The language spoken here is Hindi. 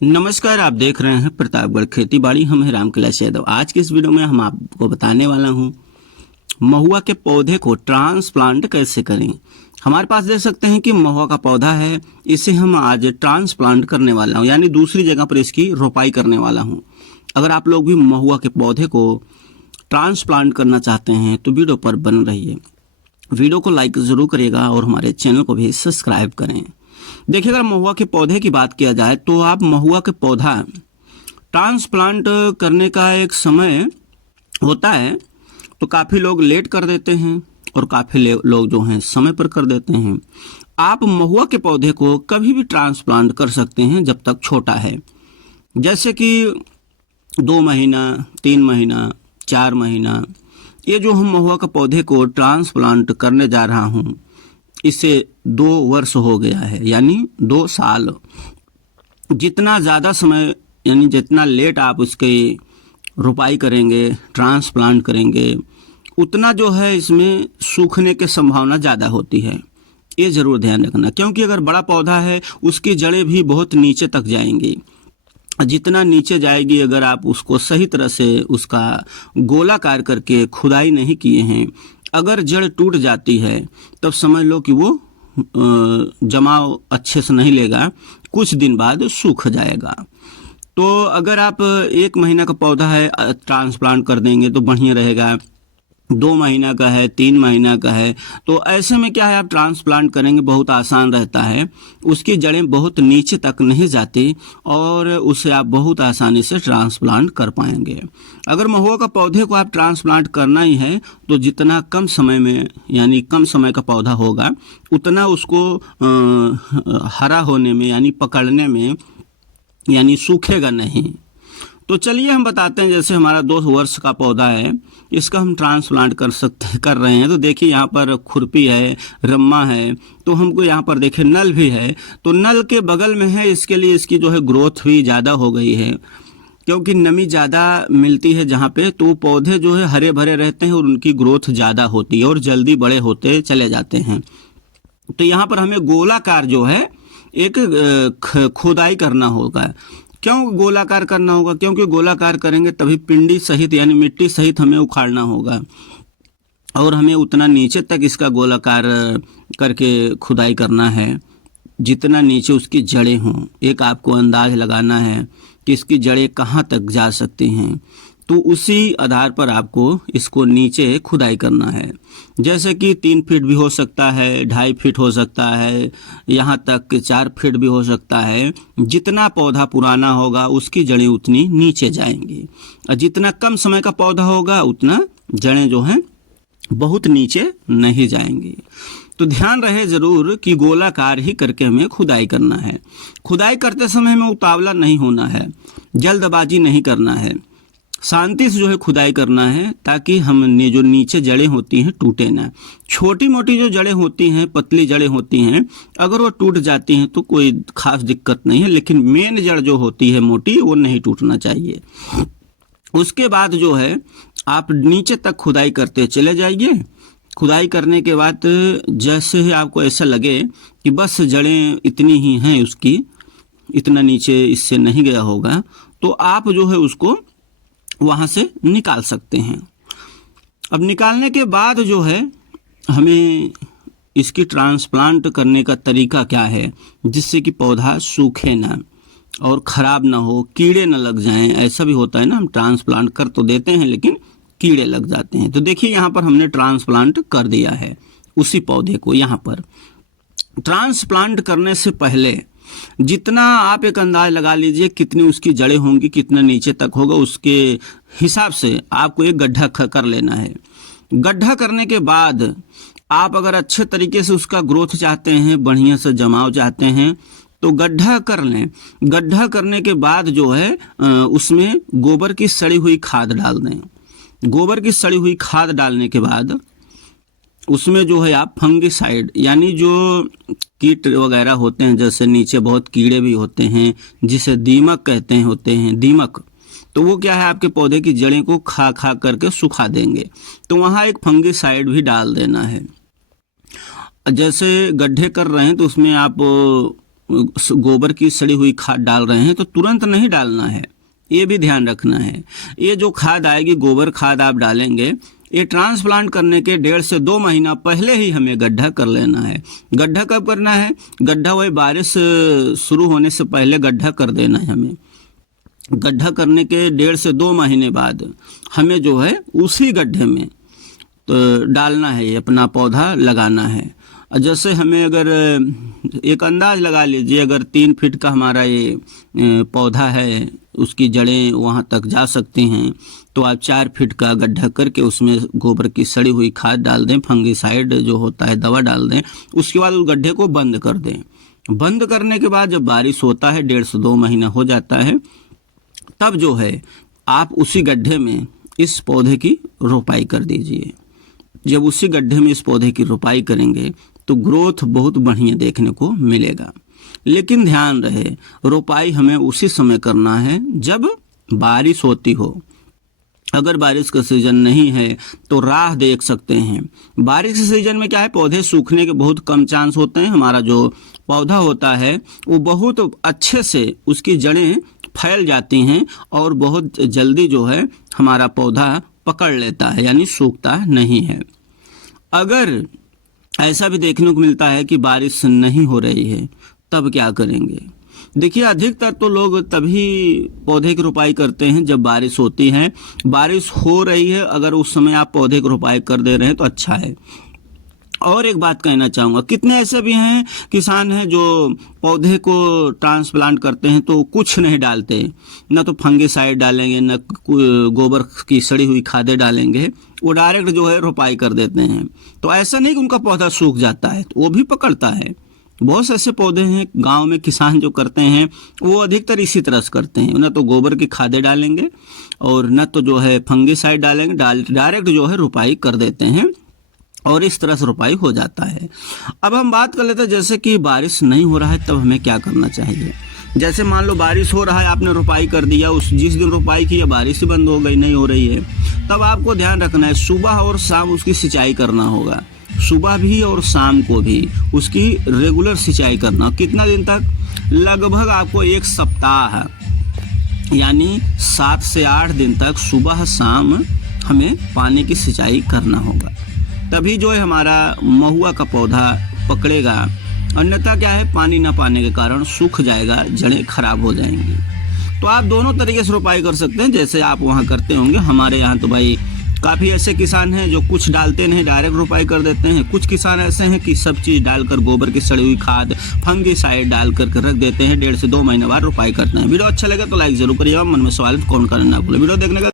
नमस्कार, आप देख रहे हैं प्रतापगढ़ खेती बाड़ी। हम हैं राम कैलाश यादव। आज के इस वीडियो में हम आपको बताने वाला हूं महुआ के पौधे को ट्रांसप्लांट कैसे करें। हमारे पास देख सकते हैं कि महुआ का पौधा है, इसे हम आज ट्रांसप्लांट करने वाला हूं, यानी दूसरी जगह पर इसकी रोपाई करने वाला हूं। अगर आप लोग भी महुआ के पौधे को ट्रांसप्लांट करना चाहते हैं तो वीडियो पर बन रहिए। वीडियो को लाइक जरूर करिएगा और हमारे चैनल को भी सब्सक्राइब करें। देखिए, अगर महुआ के पौधे की बात किया जाए तो आप महुआ के पौधा ट्रांसप्लांट करने का एक समय होता है, तो काफ़ी लोग लेट कर देते हैं और काफ़ी लोग जो हैं समय पर कर देते हैं। आप महुआ के पौधे को कभी भी ट्रांसप्लांट कर सकते हैं जब तक छोटा है, जैसे कि 2 महीना, 3 महीना, 4 महीना। ये जो हम महुआ के पौधे को ट्रांसप्लांट करने जा रहा हूँ, इसे 2 वर्ष हो गया है, यानी 2 साल। जितना ज़्यादा समय यानी जितना लेट आप उसके रोपाई करेंगे, ट्रांसप्लांट करेंगे, उतना जो है इसमें सूखने की संभावना ज़्यादा होती है। ये ज़रूर ध्यान रखना, क्योंकि अगर बड़ा पौधा है उसकी जड़ें भी बहुत नीचे तक जाएंगी। जितना नीचे जाएगी, अगर आप उसको सही तरह से उसका गोलाकार करके खुदाई नहीं किए हैं, अगर जड़ टूट जाती है तब समझ लो कि वो जमाव अच्छे से नहीं लेगा, कुछ दिन बाद सूख जाएगा। तो अगर आप 1 महीना का पौधा है ट्रांसप्लांट कर देंगे तो बढ़िया रहेगा। 2 महीना का है, 3 महीना का है, तो ऐसे में क्या है, आप ट्रांसप्लांट करेंगे बहुत आसान रहता है। उसकी जड़ें बहुत नीचे तक नहीं जाती और उसे आप बहुत आसानी से ट्रांसप्लांट कर पाएंगे। अगर महुआ का पौधे को आप ट्रांसप्लांट करना ही है तो जितना कम समय में यानी कम समय का पौधा होगा, उतना उसको हरा होने में यानी पकड़ने में यानी सूखेगा नहीं। तो चलिए हम बताते हैं। जैसे हमारा 2 वर्ष का पौधा है, इसका हम ट्रांसप्लांट कर रहे हैं। तो देखिए, यहाँ पर खुरपी है, रम्मा है, तो हमको यहाँ पर देखिए नल भी है, तो नल के बगल में है। इसके लिए इसकी जो है ग्रोथ भी ज़्यादा हो गई है, क्योंकि नमी ज़्यादा मिलती है जहाँ पे, तो पौधे जो है हरे भरे रहते हैं और उनकी ग्रोथ ज़्यादा होती है और जल्दी बड़े होते चले जाते हैं। तो यहाँ पर हमें गोलाकार जो है एक खुदाई करना होगा। क्यों गोलाकार करना होगा? क्योंकि गोलाकार करेंगे तभी पिंडी सहित यानी मिट्टी सहित हमें उखाड़ना होगा और हमें उतना नीचे तक इसका गोलाकार करके खुदाई करना है जितना नीचे उसकी जड़ें हों। एक आपको अंदाज लगाना है कि इसकी जड़ें कहाँ तक जा सकती हैं, तो उसी आधार पर आपको इसको नीचे खुदाई करना है। जैसे कि 3 फीट भी हो सकता है, 2.5 फीट हो सकता है, यहाँ तक 4 फीट भी हो सकता है। जितना पौधा पुराना होगा उसकी जड़ें उतनी नीचे जाएंगी, और जितना कम समय का पौधा होगा उतना जड़ें जो हैं बहुत नीचे नहीं जाएंगी। तो ध्यान रहे ज़रूर कि गोलाकार ही करके हमें खुदाई करना है। खुदाई करते समय हमें उतावला नहीं होना है, जल्दबाजी नहीं करना है, शांति से जो है खुदाई करना है, ताकि हमने जो नीचे जड़ें होती हैं टूटे ना। छोटी मोटी जो जड़ें होती हैं, पतली जड़ें होती हैं, अगर वो टूट जाती हैं तो कोई खास दिक्कत नहीं है, लेकिन मेन जड़ जो होती है मोटी, वो नहीं टूटना चाहिए। उसके बाद जो है आप नीचे तक खुदाई करते चले जाइए। खुदाई करने के बाद जैसे ही आपको ऐसा लगे कि बस जड़ें इतनी ही हैं, उसकी इतना नीचे इससे नहीं गया होगा, तो आप जो है उसको वहाँ से निकाल सकते हैं। अब निकालने के बाद जो है हमें इसकी ट्रांसप्लांट करने का तरीका क्या है, जिससे कि पौधा सूखे ना और ख़राब ना हो, कीड़े ना लग जाएं। ऐसा भी होता है ना, हम ट्रांसप्लांट कर तो देते हैं लेकिन कीड़े लग जाते हैं। तो देखिए, यहाँ पर हमने ट्रांसप्लांट कर दिया है उसी पौधे को। यहाँ पर ट्रांसप्लांट करने से पहले जितना आप एक अंदाज लगा लीजिए कितनी उसकी जड़ें होंगी, कितना नीचे तक होगा, उसके हिसाब से आपको एक गड्ढा कर लेना है। गड्ढा करने के बाद आप अगर अच्छे तरीके से उसका ग्रोथ चाहते हैं, बढ़िया से जमाव चाहते हैं, तो गड्ढा कर लें। गड्ढा करने के बाद जो है उसमें गोबर की सड़ी हुई खाद डाल दें। गोबर की सड़ी हुई खाद डालने के बाद उसमें जो है आप फंगिसाइड यानी जो कीट वगैरह होते हैं, जैसे नीचे बहुत कीड़े भी होते हैं जिसे दीमक कहते हैं, होते हैं दीमक, तो वो क्या है आपके पौधे की जड़ें को खा खा करके सुखा देंगे। तो वहाँ एक फंगिसाइड भी डाल देना है। जैसे गड्ढे कर रहे हैं तो उसमें आप गोबर की सड़ी हुई खाद डाल रहे हैं तो तुरंत नहीं डालना है, ये भी ध्यान रखना है। ये जो खाद आएगी, गोबर खाद आप डालेंगे, ये ट्रांसप्लांट करने के 1.5 से 2 महीना पहले ही हमें गड्ढा कर लेना है। गड्ढा कब करना है? गड्ढा वही बारिश शुरू होने से पहले गड्ढा कर देना है हमें। गड्ढा करने के 1.5 से 2 महीने बाद हमें जो है उसी गड्ढे में तो डालना है, ये अपना पौधा लगाना है। जैसे हमें अगर एक अंदाज लगा लीजिए, अगर 3 फीट का हमारा ये पौधा है, उसकी जड़ें वहाँ तक जा सकती हैं, तो आप 4 फीट का गड्ढा करके उसमें गोबर की सड़ी हुई खाद डाल दें, फंगिसाइड जो होता है दवा डाल दें। उसके बाद उस गड्ढे को बंद कर दें। बंद करने के बाद जब बारिश होता है, 1.5 से 2 महीना हो जाता है, तब जो है आप उसी गड्ढे में इस पौधे की रोपाई कर दीजिए। जब उसी गड्ढे में इस पौधे की रोपाई करेंगे तो ग्रोथ बहुत बढ़िया देखने को मिलेगा। लेकिन ध्यान रहे, रोपाई हमें उसी समय करना है जब बारिश होती हो। अगर बारिश का सीजन नहीं है तो राह देख सकते हैं। बारिश के सीजन में क्या है, पौधे सूखने के बहुत कम चांस होते हैं। हमारा जो पौधा होता है वो बहुत अच्छे से उसकी जड़ें फैल जाती हैं और बहुत जल्दी जो है हमारा पौधा पकड़ लेता है, यानी सूखता नहीं है। अगर ऐसा भी देखने को मिलता है कि बारिश नहीं हो रही है, तब क्या करेंगे? देखिए, अधिकतर तो लोग तभी पौधे की रोपाई करते हैं जब बारिश होती है। बारिश हो रही है, अगर उस समय आप पौधे की रोपाई कर दे रहे हैं तो अच्छा है। और एक बात कहना चाहूँगा, कितने ऐसे भी हैं किसान हैं जो पौधे को ट्रांसप्लांट करते हैं तो कुछ नहीं डालते, न तो फंगिसाइड डालेंगे, न गोबर की सड़ी हुई खादें डालेंगे, वो डायरेक्ट जो है रोपाई कर देते हैं। तो ऐसा नहीं कि उनका पौधा सूख जाता है, तो वो भी पकड़ता है। बहुत से ऐसे पौधे हैं गांव में किसान जो करते हैं, वो अधिकतर इसी तरह से करते हैं, न तो गोबर की खादें डालेंगे और न तो जो है फंगिसाइड डालेंगे, डायरेक्ट जो है रोपाई कर देते हैं और इस तरह से रोपाई हो जाता है। अब हम बात कर लेते हैं, जैसे कि बारिश नहीं हो रहा है तब हमें क्या करना चाहिए। जैसे मान लो बारिश हो रहा है, आपने रोपाई कर दिया, उस जिस दिन रोपाई की बारिश ही बंद हो गई, नहीं हो रही है, तब आपको ध्यान रखना है सुबह और शाम उसकी सिंचाई करना होगा। सुबह भी और शाम को भी उसकी रेगुलर सिंचाई करना। कितना दिन तक? लगभग आपको 1 सप्ताह, यानी 7 से 8 दिन तक सुबह शाम हमें पानी की सिंचाई करना होगा। तभी जो है हमारा महुआ का पौधा पकड़ेगा। अन्यथा क्या है, पानी न पाने के कारण सूख जाएगा, जड़ें खराब हो जाएंगी। तो आप दोनों तरीके से रोपाई कर सकते हैं, जैसे आप वहाँ करते होंगे। हमारे यहाँ तो भाई काफ़ी ऐसे किसान हैं जो कुछ डालते नहीं, डायरेक्ट रोपाई कर देते हैं। कुछ किसान ऐसे हैं कि सब चीज़ डालकर, गोबर की सड़ी हुई खाद, फंगिसाइड डाल करके रख देते हैं, 1.5 से 2 महीने बाद रोपाई करते हैं। वीडियो अच्छा लगा तो लाइक जरूर करिएगा। मन में सवाल कौन करना ना भूलें। वीडियो देखने का